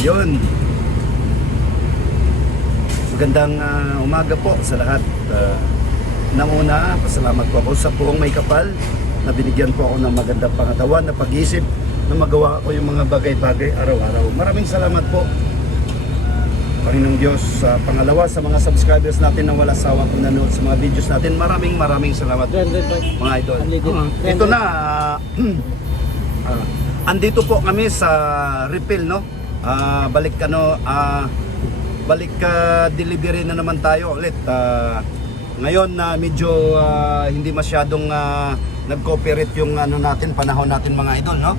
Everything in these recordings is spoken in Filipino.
Yun. Magandang umaga po sa lahat. Nang una, pasalamat po ako sa Puong May Kapal na binigyan po ako ng magandang pangatawan na pag-isip na magawa ko yung mga bagay-bagay araw-araw. Maraming salamat po, Panginoong Diyos. Pangalawa, sa mga subscribers natin na wala sawang nanonood sa mga videos natin, maraming salamat mga idol. Ito na, andito po kami sa refill, no? Balik delivery na naman tayo ulit. Ngayon na medyo hindi masyadong nag-cooperate yung natin, panahon natin mga idol, no?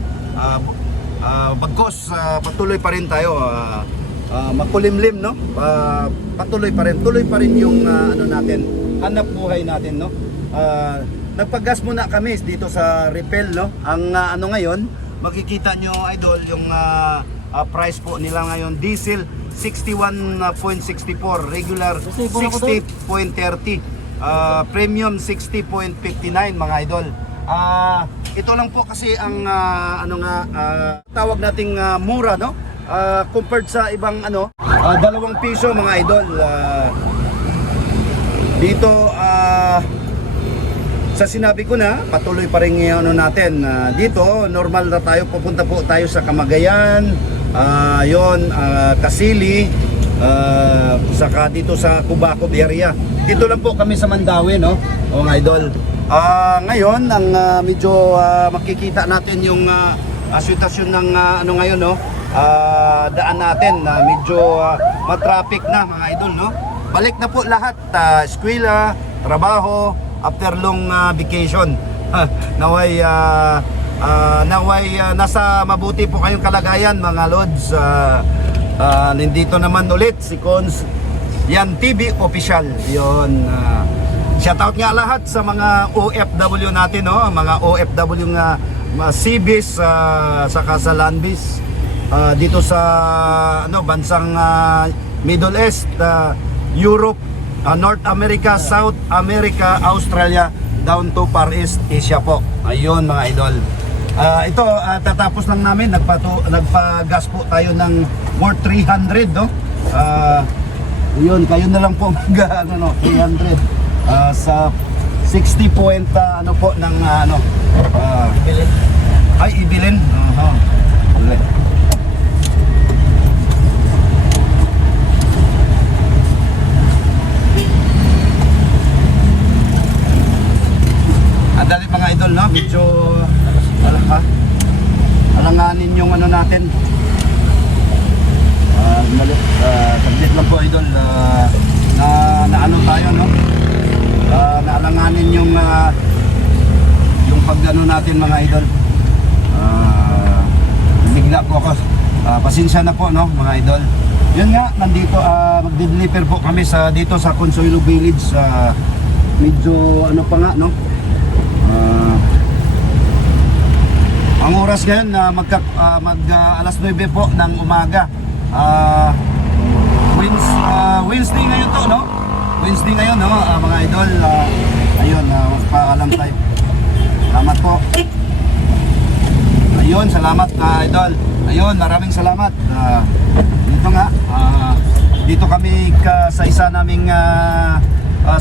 Bagkos patuloy pa rin tayo, makulimlim, no? Tuloy pa rin yung natin, hanap buhay natin, no? Nagpagas muna kami dito sa refill, no? Ang ngayon, makikita nyo idol yung price po nila ngayon. Diesel 61.64, regular 60.30, premium 60.59 mga idol. Ito lang po kasi ang tawag nating mura, no? Compared sa ibang 2 piso mga idol. Dito sa sinabi ko na, patuloy pa rin yung natin. Dito normal na tayo, pupunta po tayo sa Camagayan, Kasili, saka dito sa Cubaco area. Dito lang po kami sa Mandaue, no? Mga idol. Ngayon ang medyo makikita natin yung sitwasyon ng ngayon, no? Daan natin medyo matraffic na mga idol, no? Balik na po lahat, eskwela, trabaho after long vacation. Naway nasa mabuti po kayong kalagayan mga lods. Nandito naman ulit si Cons Yan TV Official. Yun, shoutout nga lahat sa mga OFW natin, no? Mga OFW nga Seabees, saka sa Landbees, dito sa bansang Middle East, Europe, North America, South America, Australia, down to Far East Asia po. Ayun mga idol. Ito, tatapos lang namin, nagpa-gas po tayo ng worth 300, no? Yun, kayo na lang po 300 sa 60 point po ng ibilin. Ay, ibilin. Ulit. Dali mga idol, no? Medyo alanganin yung natin. Tablet lang po idol, na tayo, no? Naalanganin yung pagdano natin mga idol. Bigla po ako. Pasensya na po, no mga idol. Yun nga, nandito magde-deliver po kami dito sa Consuelo Village. Medyo pa nga, no? Ang oras ngayon alas 9 po ng umaga. Wednesday ngayon to, no? Wednesday ngayon, no? Mga idol, ayun, paalam tayo. Salamat po. Ayun, salamat idol. Ayun, maraming salamat. Dito nga, dito kami sa isa naming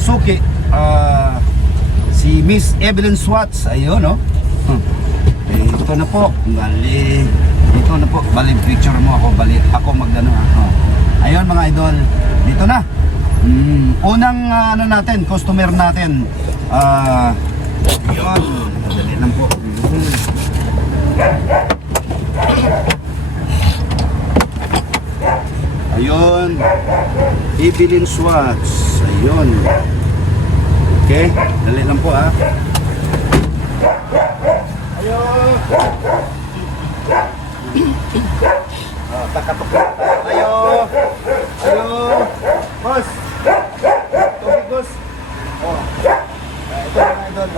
suki, si Miss Evelyn Swats. Ayun, no? Ito na po, dito na po, bali picture mo ako, ako magdano ako. Ayun mga idol, dito na. Unang natin, customer natin. Ayun, dali lang po. Ayun, Evelyn Swats. Ayun. Okay, dali lang po ha. Ayun. Takatok na tayo. Ayun. Boss. Tubig, boss. Ito mga idol.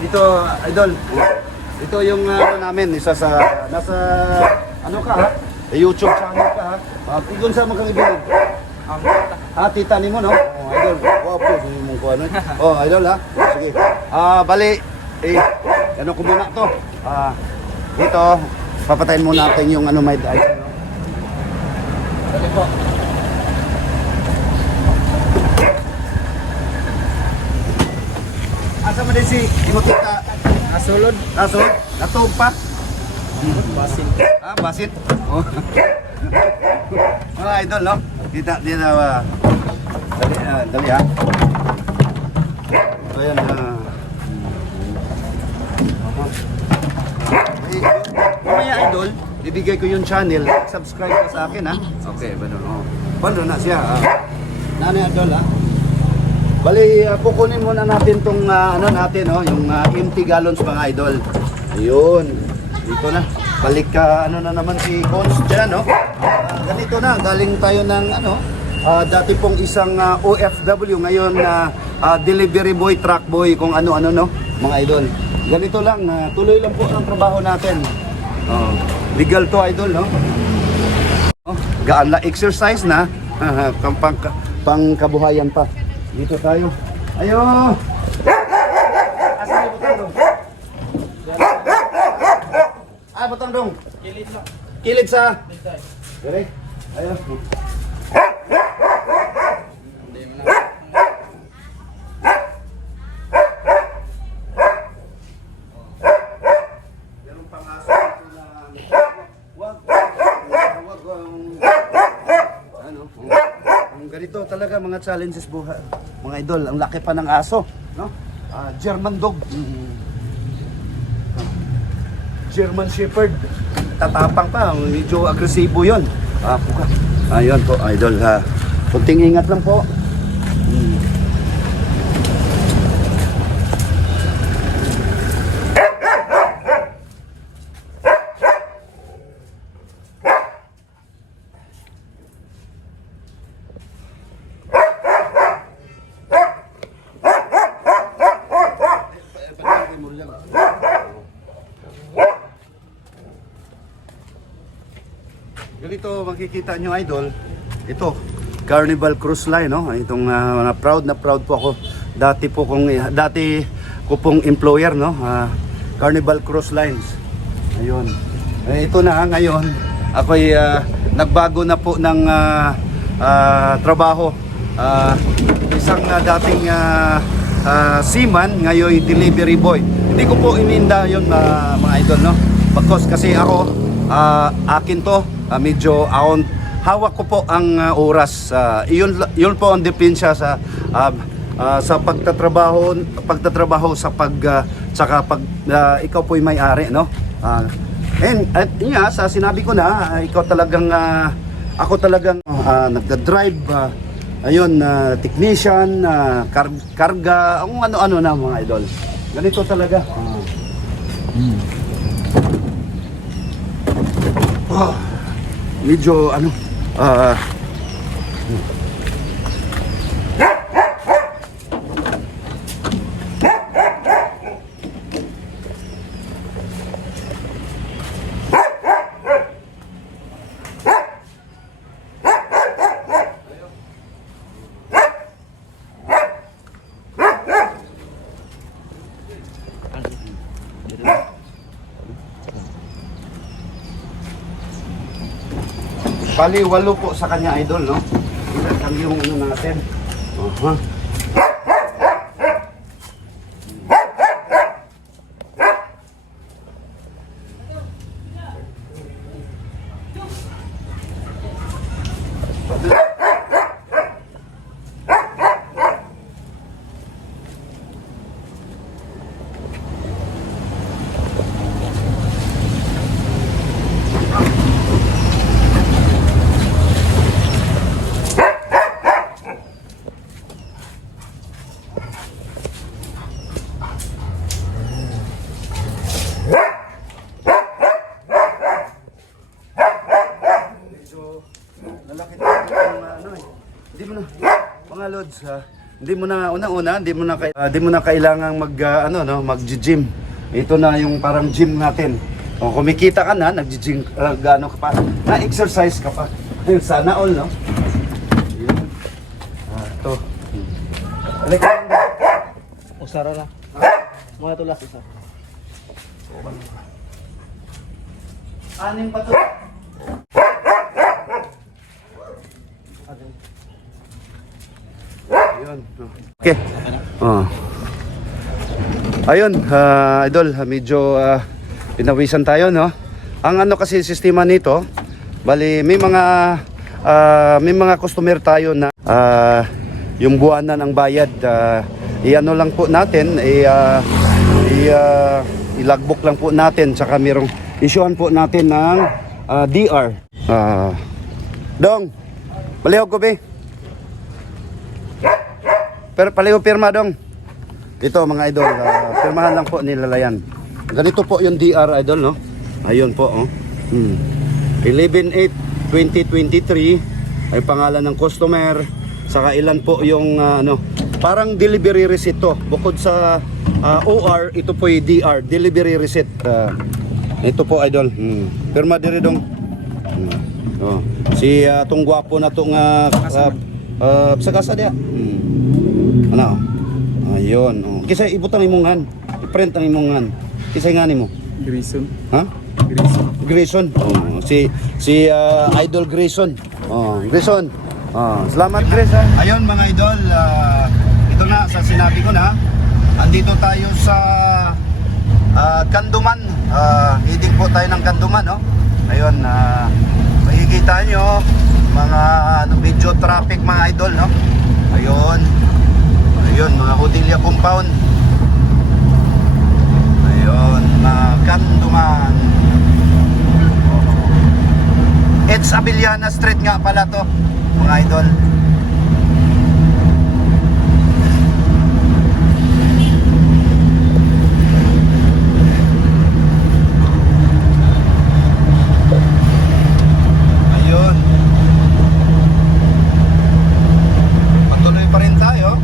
Ito, idol. Ito yung namin, isa sa nasa ka ha? YouTube channel ka ha? Kung saan mo kang ibigin? Tita ni mo, no? Idol. Wow po, mong ko ano. Idol ha? Sige. Bali, ano ko muna to? Dito, papatayin muna natin yung ano, may idol. Dali po. Asa mo din si Imotita? Asulod. Aso? Natog pa? Basin. Ah, basit? Oh. Mga idol, no? Dito, dali ha. So yan, mamaya idol, ibigay ko yung channel, subscribe ka sa akin ha. Okay, bano na siya. Nanay idol ha. Bali, kukunin muna natin tong ano natin, oh, yung empty gallons mga idol. Ayun. Dito na. Balik ka ano na naman si Cons dyan, no? Ganito na, galing tayo ng ano, dati pong isang OFW, ngayon na delivery boy, truck boy, kung ano-ano, no? Mga idol. Ganito lang, tuloy lang po ang trabaho natin. Legal to, idol, no? Gaan na exercise na, pang kabuhayan pa. Dito tayo. Ayo! Asan yung butang dong? Butang dong? Kilid lang. Kilid sa? Gari? Ayo. Ganun pang aso dito na wag ano? Ang ganito talaga mga challenges buhay. Mga idol, ang laki pa ng aso, no? German dog. German Shepherd. Tatapang pa, medyo agresibo 'yon. Ayun po, idol ha. Kunting ingat lang po. Ganito makikita nyo idol, ito Carnival Cruise Line, no? Itong proud po ako. Dati ko pong employer, no? Carnival Cruise Lines. Ayun. Ito na ngayon. Ako'y nagbago na po ng trabaho. Isang dating seaman, ngayon delivery boy. Hindi ko po ininda 'yon mga idol, no? Because kasi ako akin to, medyo hawak ko po ang oras. Yun po ang depensa sa pagtatrabaho sa saka pag ikaw po ay may-ari, no? At sa sinabi ko na, ikaw talagang ako talagang nagda-drive, ayun, technician, karga, ang ano-ano na mga idol. Ganito talaga. Medyo ano bali 8 po sa kanya idol, no? Ilan lang yung ano natin. Lalaki talaga yung ano eh. Hindi mo na mga lods, hindi mo na una-una, hindi mo na kailangang mag-gym. Ito na yung parang gym natin. O kumikita ka na, nag-gym, gaano ka pa, na-exercise ka pa. Sana all, no? Yun. Ito. Balik ka lang. Usara na. Mga tulas isa. Anim pa to. Ayun. Okay. Oh. Ayun, idol, medyo pinawisan tayo, no? Ang ano kasi sistema nito, bali may mga customer tayo na yung buwanan ang bayad, i-ano lang po natin, i-logbook lang po natin, saka merong isyuhan po natin ng DR. Dong, baliw ko be. Paliw pirma dong. Ito mga idol, pirmahan lang po nilalayan. Ganito po yung DR idol, no? Ayun po, oh. 11/8/2023 ay pangalan ng customer, saka ilan po yung ano, parang delivery receipt to. Bukod sa OR, ito po yung DR, delivery receipt. Ito po idol. Pirma diri dong. Oh. Si tong gwapo na tong sa kasa dia. Ano? Ayun. Oh. Kisa ibutang imongan. I-print ang imongan. Kisa ngani mo? Grayson. Ha? Grayson. Grayson. Oh, si Idol Grayson. Oh, Grayson. Oh, salamat Grayson. Ayun mga idol, ito na sa sinabi ko na. Andito tayo sa Kanduman. Heading po tayo ng Kanduman, no? Ayun, makikita nyo mga video traffic mga idol, no? Ayun. Ayun, mga Odilia compound. Ayun, Kanduman. It's Abiliana Street nga pala to, mga idol. Ayun. Patuloy pa rin tayo.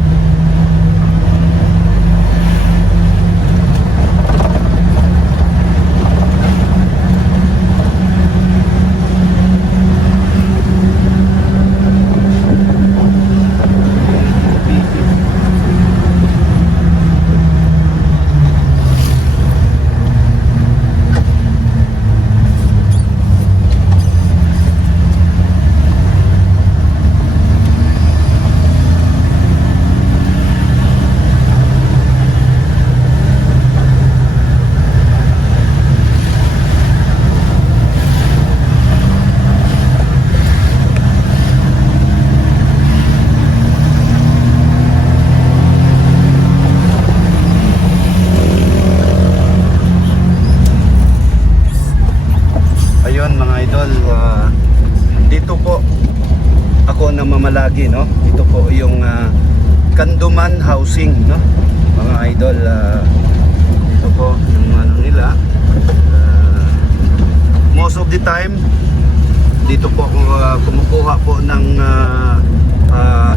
Dito po ako namamalagi, no? Ito po yung Kanduman Housing, no? Mga idol, dito po yung ano nila. Most of the time dito po ako kumukuha po ng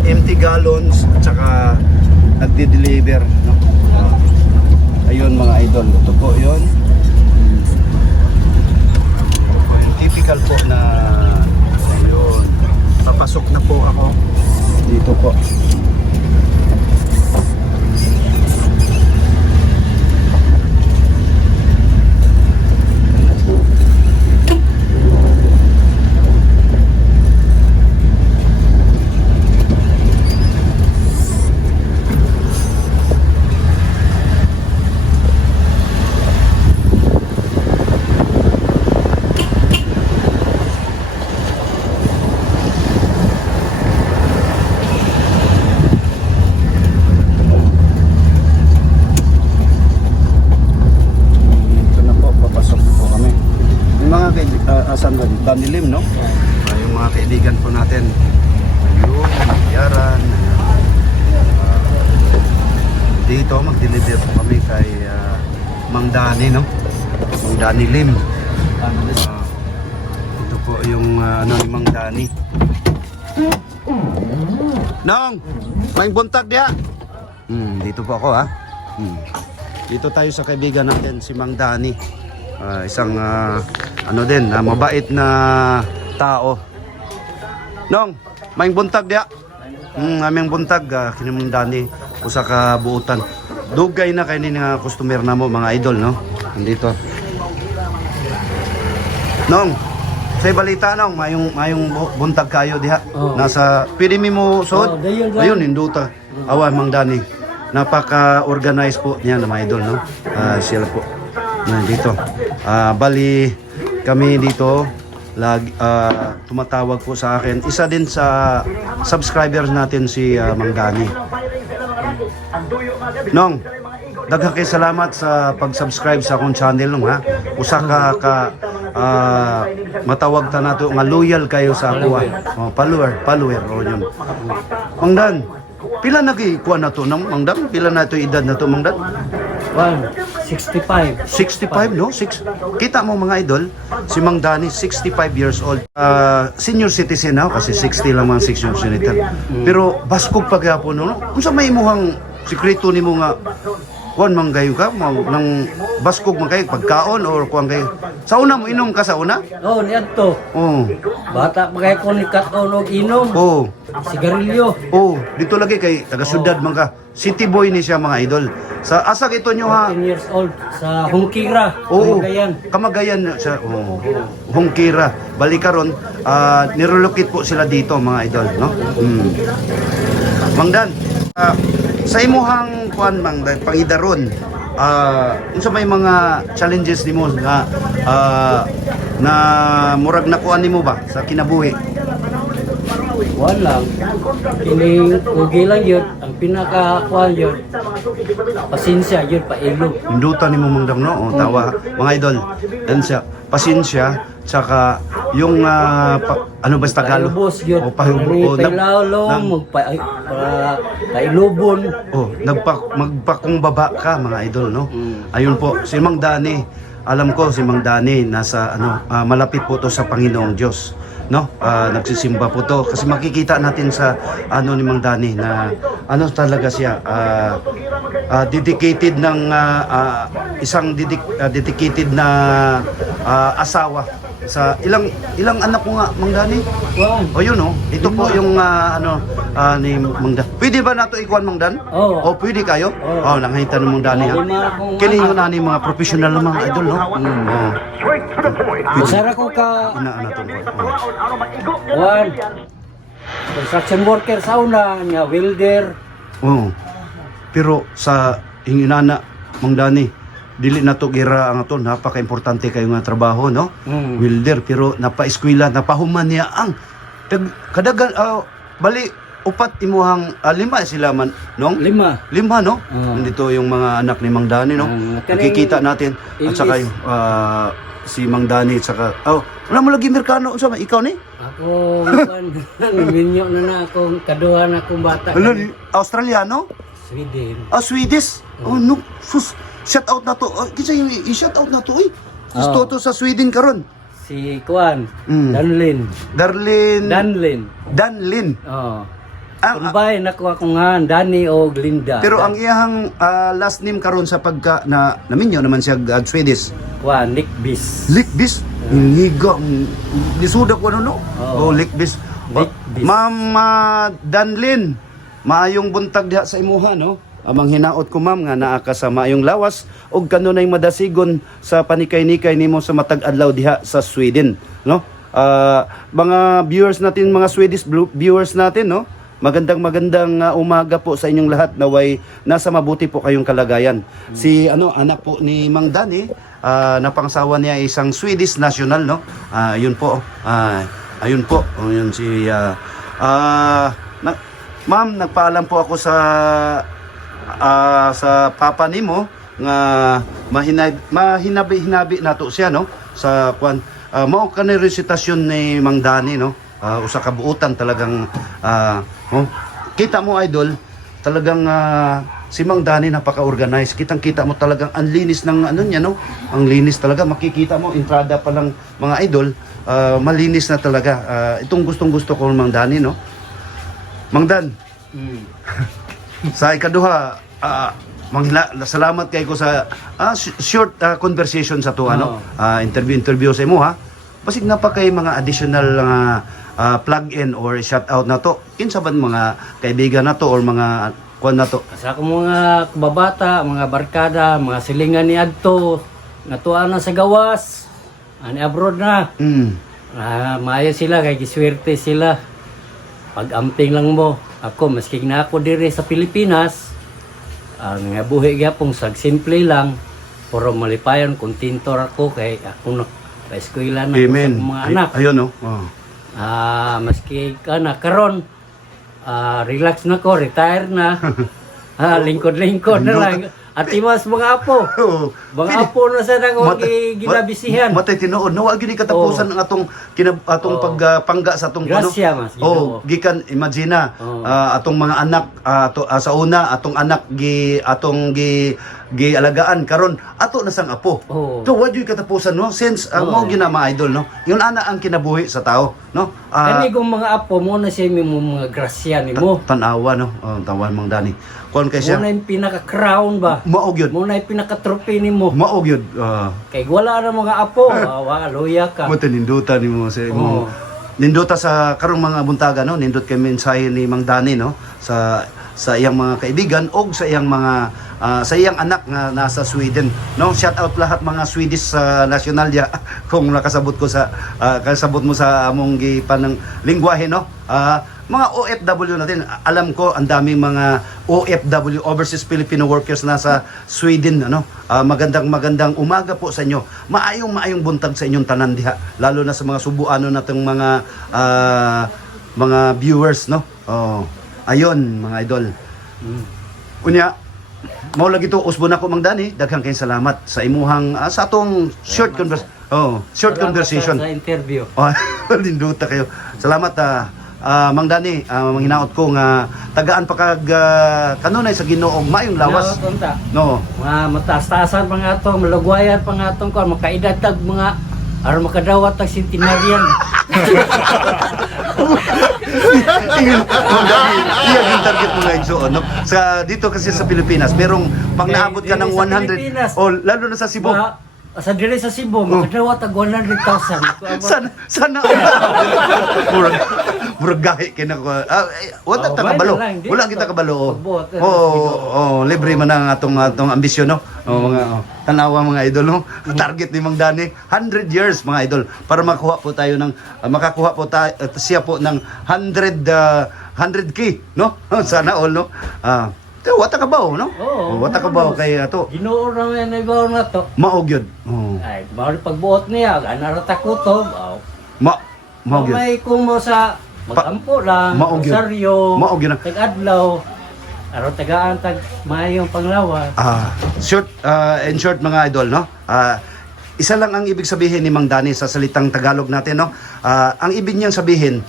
empty gallons at saka nagde-deliver, no? Ayun mga idol, ito po yun. Typical po na ayun, papasok na po ako dito po. Danilim, no? Yung mga kaibigan po natin. Ayun, Yaran. Dito mag-deliver po kami kay Mang Dani, no? Mang Dani Lim. Ito po yung ano ni Mang Dani. Nong, may buntag dia. Dito po ako, ha. Dito tayo sa kaibigan natin si Mang Dani. Isang ano din, mabait na tao. Nong, may buntag dia. Aming buntag kinimong Dani usa ka buutan. Dugay na kay ni nga customer namo mga idol, no. Nandito. Nong, sa balita nong, mayong buntag kayo diha. Oh. Nasa, pwede mi mo suot? Oh, dayon, dayon. Ayun, induta. Awan, Mang Dani. Napaka-organized po niya na mga idol, no? Sila po. Nandito. Bali, kami dito, tumatawag po sa akin. Isa din sa subscribers natin si Mang Dani. Nong, daghang kay salamat sa pag-subscribe sa akong channel nung ha. Usa ka matawag ta nato nga loyal kayo sa ako. Follower o yun. Mang Dan, pila na kuha na to nang Mang Dan? Pila na to edad na to Mang Dan? 65. 65 no? Kita mo mga idol, si Mang Dani 65 years old. Senior citizen na kasi 60 lang mga senior citizen. Pero baskog pagyapon no. Unsa may imuhang sikreto nimo nga kuan man kayo ka nang baskog man kayo pagkaon or kuan kayo. Sa una mo inom ka sa una? Oh, niadto. Oh. Bata pa kay ko ni katon og inom. Oh. Sigarilyo. Oh, dito lagi kay taga syudad man ka. City boy ni siya mga idol. Sa asa ito nyo ha? 10 years old sa Hungkira. Oo, Cagayan. Kamagayan siya. Oh. Hungkira. Balikaron, nirelocate po sila dito mga idol, no? Mang Dan, sa imuhang kuan Mang Dan, pangidaron, unsa may mga challenges nimo nga na murag nakuan nimo ba sa kinabuhi? Wala. Kining ugi lang yun. Ang pinaka-kuhan yun. Pasensya yun, pailog. Hindutan nimo Mang Dan, no? O, tawa mga idol. Yan siya. Pasensya tsaka yung ano ba sa Tagalog? Pailubos yun. O pahilubos. Pailawlong, pailubon. Magpakumbaba ka mga idol, no? Ayun po, si Mang Dani. Alam ko si Mang Dani nasa malapit po to sa Panginoong Diyos, no? Nagsisimba po to kasi makikita natin sa ni Mang Dani na talaga siya dedicated ng isang dedicated na asawa sa ilang anak ko nga Mang Dani. Wow. O yun oh, ito po yung ni Mang Dan. Pwede ba nato ikuan Mang Dan? Oo. O pwede kayo? Oo. Nangahita ng Mang Dani ha. Lima akong Kini yun na ni mga professional na mga idol, no? Oo. Masara ko ka, Nato ko. one, construction worker sa una, nga welder. Oo. Pero sa hinginana Mang Dani, dili na to gira ang ato, napaka-importante kayo nga trabaho, no? Welder, pero napa-eskwela, napahuman niya ang kadagan, bali, upat imuhang, 5 sila man, no? 5. 5, no? Nandito yung mga anak ni Mang Dani, no? Nakikita natin, at saka yung, si Mang Dani, at saka, wala mo lagi Amerikano, sama, ikaw ni? Ako, minyo na akong kaduha na akong bata. Ano, Australiano? Sweden. Swedish? Oh, no, sus, shout out na to. Kinsa yung i-shout out na to, eh. Gusto to sa Sweden karon. Si Kuan, Darlene. Danlin. Oh. Ang, Kumbay nakuha ko nga Dani o Glinda. pero ang iyang last name karon sa pagka naminyo naman siya Swedish. Kuan Nick Bis. Likbis. Hingiga. Nisuda ko ano no? Oo. Likbis. Likbis. Ma'am Danlin, maayong buntag diha sa imuha no? Amang hinaot ko ma'am nga naa ka sa maayong lawas ug kanunay madasigon sa panikay-nikay nimo sa matag adlaw diha sa Sweden, no? Mga viewers natin, mga Swedish viewers natin, no? Magandang umaga po sa inyong lahat, naway nasa mabuti po kayong kalagayan. Si anak po ni Mang Dani, napangsawa niya isang Swedish national, no? Ayun po. Ayun po. Ayun si ma'am, nagpaalam po ako sa papa nimo nga mahinabi nato siya, no? Sa kwan mao kanay resitasyon ni Mang Dani, no? Usa ka buutan talagang kita mo idol talagang si Mang Dani napaka-organized. Kitang-kita mo talagang ang linis ng niya, no? Ang linis talaga, makikita mo entrada pa lang mga idol, malinis na talaga. Itong gustong-gusto ko Mang Dani, no? Mang Dan. Sa ikaduha, salamat kay ko sa short conversation sa to, interview sa imo, ha. Basig na pa kay mga additional plug-in or shout-out na to. Kinsa ba mga kaibigan na to or mga kuan na to? Sa akong mga kababata, mga barkada, mga silingan ni adto, natuan na sa gawas. Ani abroad na. Maayo sila kay giswerte sila. Pag-amping lang mo. Ako maski na ako diri sa Pilipinas, ang nga buhi gyapon sag simple lang. Puro malipayon, kontento ako kay ako na pa-eskwela na ko Amen. sa mga anak. Ayun, no? Oh. Maski karon relax na ko, retire na. Lingkod-lingkod na lang. At imas mga apo. Mga apo na sa nang ginabisihan. Matay tinuod no, wag gini katapusan ang atong pagpangga sa atong Grasya, mas, Ginoo. gikan imagine atong mga anak sa una atong anak atong alagaan karon ato na sang apo. So wag gyud katapusan no, since mo gina mga idol no. Yun ana ang kinabuhi sa tao no. Kani kung mga apo mo na siya mga grasya nimo. Tanawa no. Tawan mang Dani. Kon kay siya. Mo na yung pinaka-crown ba? Maog yun. Mo na yung pinaka-trophy nimo. Maog yun. Kay wala na mga apo, luya ka. Mo ninduta nimo sa imo. Ninduta sa karong mga buntaga no, nindot kay mensahe ni Mang Dani no sa iyang mga kaibigan o sa iyang mga sa iyang anak nga nasa Sweden no. Shout out lahat mga Swedish nationalya kung nakasabot ko sa kasabot mo sa among gipanang lingwahe no. Mga OFW natin, alam ko ang daming mga OFW, overseas Filipino workers nasa Sweden ano. Magandang umaga po sa inyo. Maayong buntag sa inyong tanan diha, lalo na sa mga subuano natong mga viewers no. Ayun mga idol. Unya mao lagi to usbon ako Mang Dani, daghang kay salamat sa imuhang sa atong short conversation. Sa interview. Linduta kayo. Salamat Mang Dani, manghinaot ko nga tagaan pa kag kanunay sa Ginoo maayong lawas. No. Mga mataas-taasan pa nga to, malugwayan pa nga tong kon makaedad tag mga aron makadawat tag centenarian. Iya yung target mo guys so, no? Sa dito kasi sa Pilipinas, merong pag naabot ka ng 100 lalo na sa Cebu. Sa dire sa Cebu, makadawat tag 100,000. Sana murag gahi kay nako. Wala ta kabalo. Wala kita kabalo. Libre man ang atong ambisyon no. Mga tanawa mga idol no. Target ni Mang Dani 100 years mga idol para makakuha po tayo ng siya po ng 100k no. Sana all no. Wata ka ba no? Wata ka ba kay ato? Ginoo ra man ibaw na to. Maog yun. Ay, mao pagbuot niya, ana ta kutob. Maog yun. May kung mo sa magampo lang, saryo, tag-adlaw, aron tagaan tag maayong panglawas. In short mga idol no. Isa lang ang ibig sabihin ni Mang Dani sa salitang Tagalog natin no. Ang ibig niyang sabihin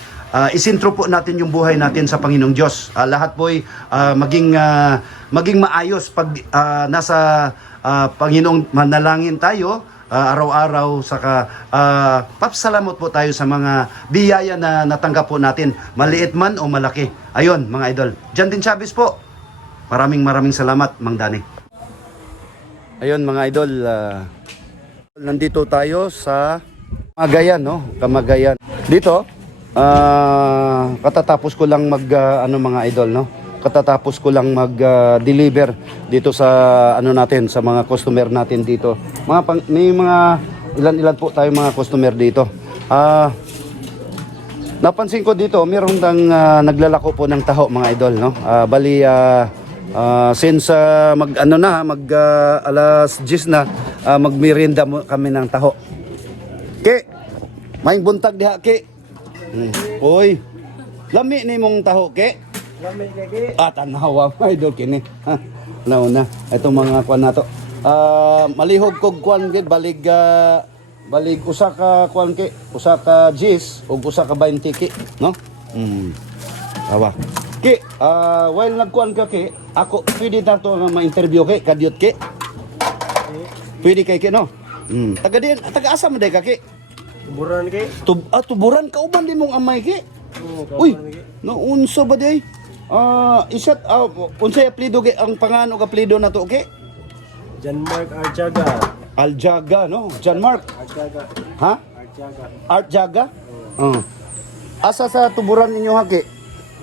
isintro po natin yung buhay natin sa Panginoong Diyos. Lahat po ay maging maayos pag nasa Panginoong manalangin tayo araw-araw. Saka papasalamat po tayo sa mga biyaya na natanggap po natin, maliit man o malaki. Ayun mga idol. Jan din Chavez po. Maraming salamat Mang Dani. Ayun mga idol. Nandito tayo sa Camagayan no. Camagayan. Dito katatapos ko lang mga idol no. Katatapos ko lang deliver dito sa natin sa mga customer natin dito. May mga ilan po tayo mga customer dito. Napansin ko dito mayroon naglalako po ng taho mga idol no. Bali since alas 10 na magmerienda kami ng taho. Ke, may buntag diha ke. Oy. Lami ni mong taho ke. Lami kay Tanawa mga idol kini. Na. Itong mga kwan nato. Malihog kog kwan gid balig usa ka kwan ke, usa ka gis ug usa ka 20 ki, no? Awa. Ki, while nagkuan ka ki, ako pwede na to ma-interview ki, kadyot ki. Pwede kay ki no? Taga-asa man day ka ki? Tuburan kay. Tuburan ka uban din mong amay ki. Uy, unsa ba day? Unsay apelyido ki ang pangano ka apelyido na to ki? Janmark Arjaga. Aljaga no? Janmark. Arjaga. Ha? Arjaga. Arjaga? Asa sa tuburan ninyo haki?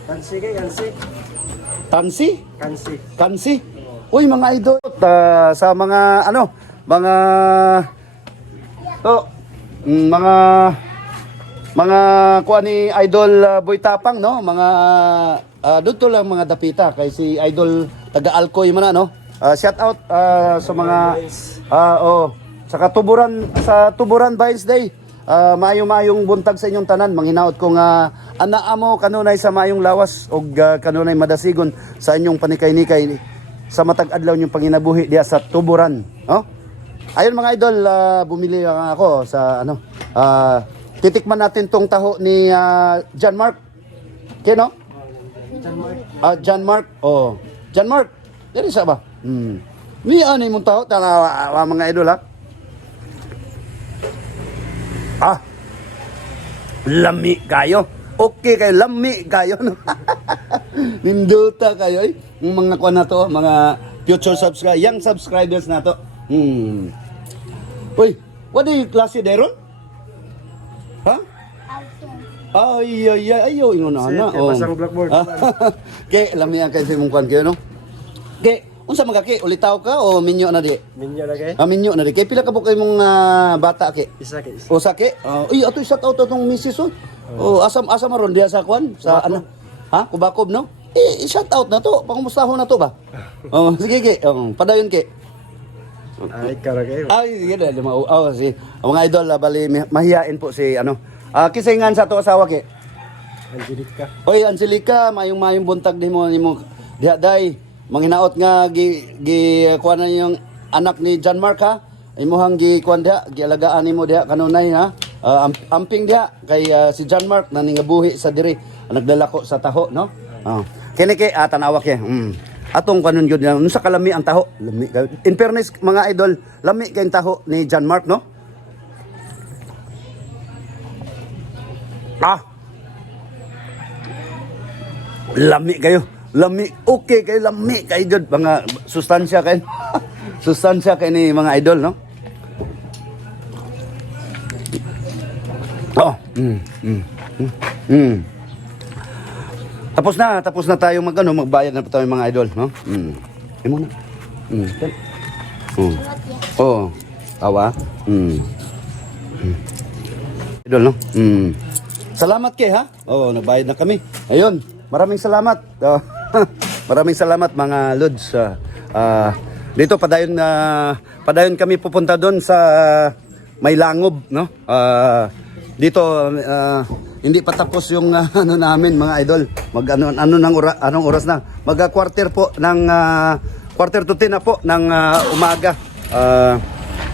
Kansi kay kansi. Tansi? Kansi. Kansi? Uy mga idol, sa mga mga kuha ni Idol Boy Tapang, no? Mga doon to lang mga dapita kay si Idol taga Alcoy man na, no? Shout out sa mga sa Tuburan Wednesday. Maayong buntag sa inyong tanan. Manghinaot ko nga anaa mo kanunay sa maayong lawas og kanunay madasigon sa inyong panikay-nikay sa matag adlaw nyong panginabuhi diya sa Tuburan, no? Ayun mga idol, bumili ako sa ano. Titikman natin tong taho ni John Mark. Okay, no? John Mark. Oh. John Mark. Dili sa ba? Ni ano imong taho tanawa mga idol ha. Lami kayo. Okay kayo, lami kayo. No? Ninduta kayo eh. Yung mga kuha na to, mga future subscribers, young subscribers na to. Uy, what do you klase deron? Ha? Ay, ingon na na. Basang blackboard. Ke, lami ang kasi mong kuhan kayo, no? Ke, unsa magaki? Ulitaw ka o minyo na di? Minyo na kay? Minyo na di. Kaya pila ka po kayo mong bata, ke? Isa kay isa. O sake? Uy, ato shout out atong misis, oh. Asam maron diya sa kwan? Sa ano? Ha? Kubakob, no? Shout out na to. Pangumustahon na to ba? Sige, ke. Padayon, ke. Ay, kara kayo. Ay, sige na. Si, mga idol, bali, mahihain po si, ano. Kisingan sa to asawa, ke. Angelica. Oy, Angelica, mayong buntag ni mo diha day. Manghinaot nga kuan na yung anak ni John Mark ha. Imuhang kuan diha, gialagaan nimo diha kanunay ha. Amping diha kay si John Mark na ningabuhi sa diri. Nagdalako sa taho, no? Kini kay tanawa kay. Atong kanon gyud unsa kalami ang taho? Lami kayo. In fairness mga idol, lami kay ang taho ni John Mark, no? Lami kayo. Lami, okay kayo, lami kayo dyan. Mga sustansya kayo. Sustansya kayo ni mga idol, no? Tapos na tayo magbayad na po tayo mga idol, no? Imo na. Tawa. Idol, no? Salamat kay ha. Nagbayad na kami. Ayun, maraming salamat. Maraming salamat mga lods. Dito padayon kami pupunta doon sa may langob, no? Dito hindi pa tapos yung ano namin mga idol. Anong oras na? Quarter po ng quarter to 10 na po ng umaga.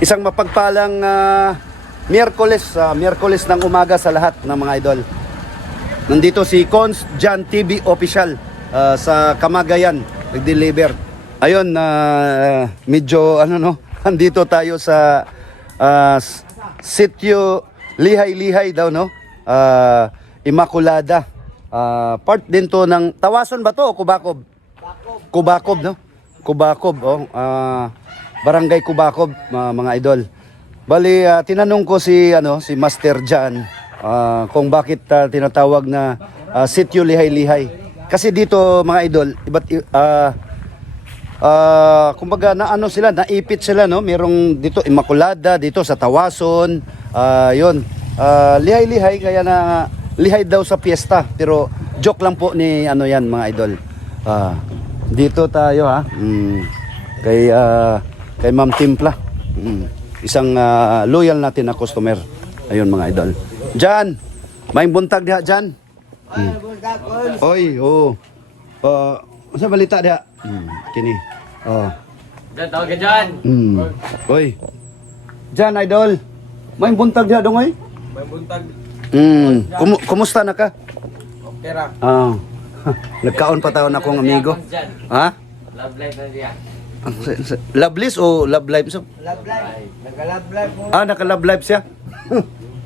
Isang mapagpalang Miyerkules ng umaga sa lahat ng mga idol. Nandito si Cons Jan TV Official sa Camagayan, nag-deliver. Ayun, medyo andito tayo sa sitio Lihay-Lihay daw, no? Immaculada. Part din to ng Tawason ba to o Kubakob? Kubakob, no? Kubakob, Barangay Kubakob, mga idol. Bali, tinanong ko si Master Jan kung bakit tinatawag na sitio Lihay-Lihay. Kasi dito mga idol, kumbaga naipit sila, no? Merong dito Immaculada, dito sa Tawason, yun. Lihay-Lihay kaya na lihay daw sa piyesta, pero joke lang po ni yan mga idol. Dito tayo ha. Kay Ma'am Timpla. Isang loyal natin na customer. Ayun mga idol. Jan, may buntag diha Jan. Oy, sa balita diha. Kini. Jan, tawag ka Jan. Oy. Jan idol. May buntag diha dongoy? May buntag. Kumusta na ka? Okay ra. Nagkaon pa taon akong amigo. Ha? Love life na diya. Loveless o love life so? Love life. Naka-love life mo. Naka-love life siya.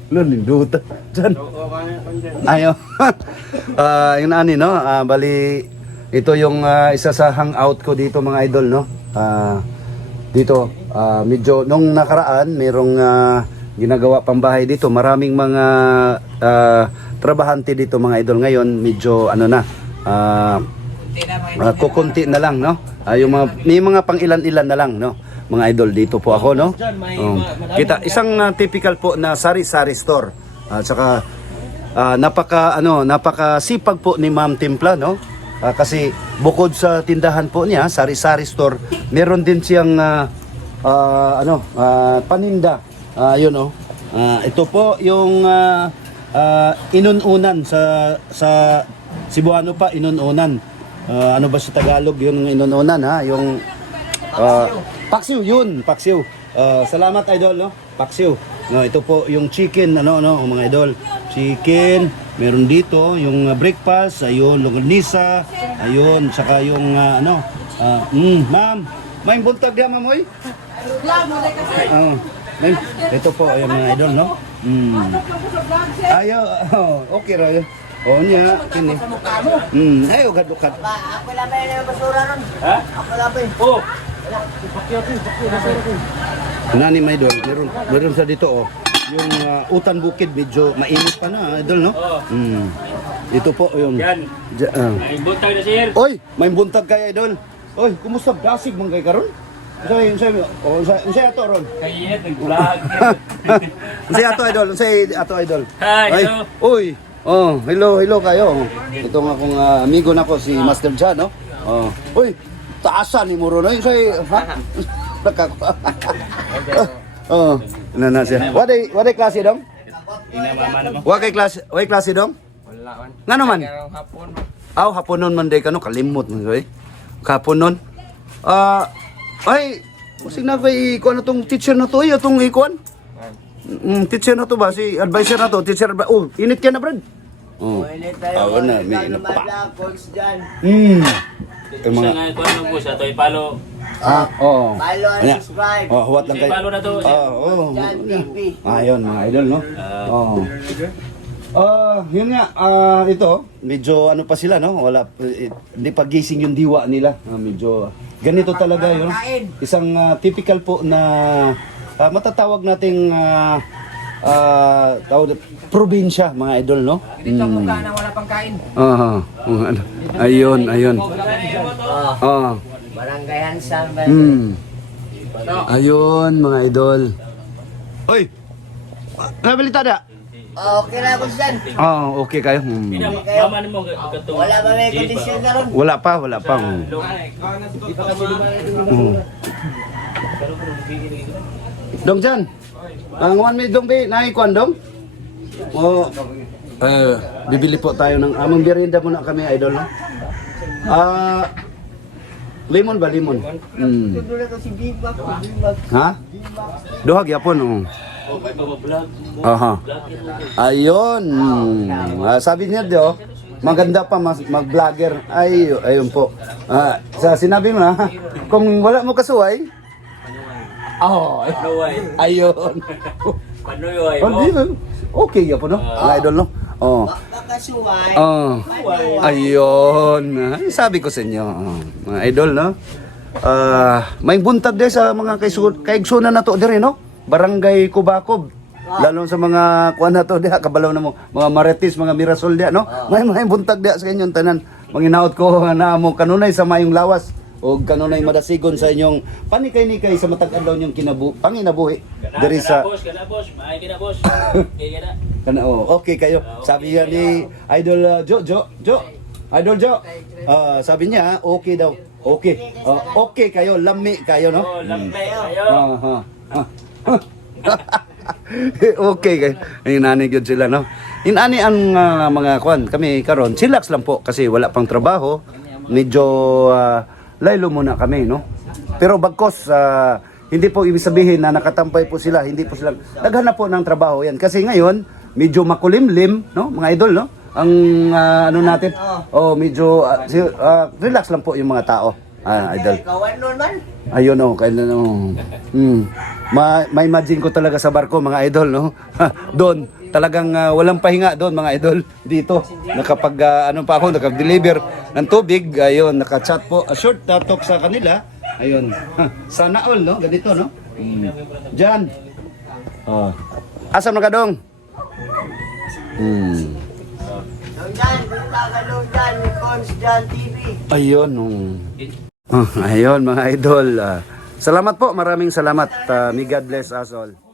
Linduta. Jan. Ayo. Yung no? Bali, ito yung isa sa hangout ko dito mga idol, no? Dito, medyo, nung nakaraan, merong ginagawa pang bahay dito. Maraming mga trabahante dito mga idol. Ngayon, medyo, kukunti na lang, no? May mga pang ilan-ilan na lang, no? mga idol, dito po ako, no? Kita, isang typical po na sari-sari store. At saka, napaka-sipag po ni Ma'am Timpla, no? Kasi bukod sa tindahan po niya, sari-sari store, meron din siyang, paninda. Yun, no? Ito po yung inununan sa Cebuano pa, inununan. Ano ba sa Tagalog yung inununan, ha? Yung paksiw, yun, paksiw. Salamat idol, no? Paksiw. No, ito po yung chicken, mga idol. Chicken, meron dito yung breakfast, ayun, longganisa, ayun, saka yung ma'am, may buntag diya, ma'am, oy? Ito po yung mga idol, no? Ayo, okay ra. Niya, kini. Ayo gadukad. Ako lang ba yung basura ron? Ha? Ako lang ba yung... Oh, Nani may idol, meron sa dito, oh. Yung utan bukid medyo mainit pa na, idol, no? Ito po yung yan. Ay, buntag na sir. Oy, may buntag kay idol. Oy, kumusta dasig man kay karon? Unsay ato ron? Kaya nag-vlog. Unsay ato idol? Unsay ato idol? Hi, Ay, hello. Uy. Hello kayo. Ito nga akong amigo nako si Master Jan, no? Uy, taasan ni mo ron. Unsay ha? Na siya. Waday klase dong? Waday klase dong? Wala man. Ngano man? Karong hapon. Haponon man day kano kalimot man soy. Kaponon. Ay, usig na kay ikuan na tong teacher na to, atong ikuan. Teacher na to ba si advisor na to, teacher ba? Oh, init ka na, brad. Oh. Pwede tayo. Awan na, may Ano inapa. ba, coach dyan? Kay mga Nga ko ano po sa toy palo. oo. Follow and Ano? subscribe. Huwat lang kay. Palo na to. Jan TV. Ayun mga idol, no? Yun nga, ito, medyo ano pa sila, no? Wala, hindi pa gising yung diwa nila. Medyo, ganito talaga yun. Isang typical po na matatawag nating probinsya, mga idol, no? Dito mo ka na wala pang kain. Ayun. Barangay Hansan ba? Ayun, mga idol. Oy! Nabalita na? Okay na, coach dyan. Okay kayo. Mama mo katong. Wala ba may kondisyon na ron? Wala pa. Dong Jan. Ang one minute dong be, naikuan dong. Bibili po tayo ng among merienda muna kami, idol, no? Lemon ba, lemon? Doon na to si Bibak. Ha? Duhag yapon, oh. Oh, may vlog. Aha. Ayun. Sabi niya dio, maganda pa mag-vlogger. Ayun po. Sa sinabi mo na, kung wala mo kasuway, ayun. Panoy Okay ya po, no? Mga idol, no? Kakasuway. Ayun. Sabi ko sa inyo, mga idol, no? May buntag din sa mga kaigsunan na to din, no? Barangay Kubakob. Lalo sa mga kuan na to diha, kabalaw na mo, mga Marites, mga Mirasol diha, no? May buntag diha sa inyong tanan. Manginaot ko na mo kanunay sa mayong lawas o kanunay madasigon sa inyong panikay-nikay sa matag adlaw nyong panginabuhi diri sa Kana boss, maay kina boss. okay kayo. Sabi niya ni Idol Jo. Idol Jo. Sabi niya okay daw. Okay. Okay kayo, lami kayo, no? Oh, lambe kayo. Okay kayo. Inanig yun sila, no? Inani ang mga kwan. Kami karon, chillax lang po kasi wala pang trabaho. Medyo laylo muna kami, no? Pero bagkos, hindi po ibig sabihin na nakatampay po sila. Hindi po sila naghanap po ng trabaho yan. Kasi ngayon, medyo makulimlim, no? Mga idol, no? Ang ano natin, medyo relax lang po yung mga tao. Idol. Kawan nun man. Ayun, kailan ma-imagine ko talaga sa barko, mga idol, no? Doon, talagang walang pahinga doon, mga idol. Dito, nakapag, nakag-deliver ng tubig, ayun, naka-chat po, short talk sa kanila, ayun. Sana all, no? Ganito, no? Diyan. Asam na ka, dong? Jan, punta ka doon dyan, ni Cons Jan TV. Ayun, ayun mga idol. Salamat po, maraming salamat. May God bless us all.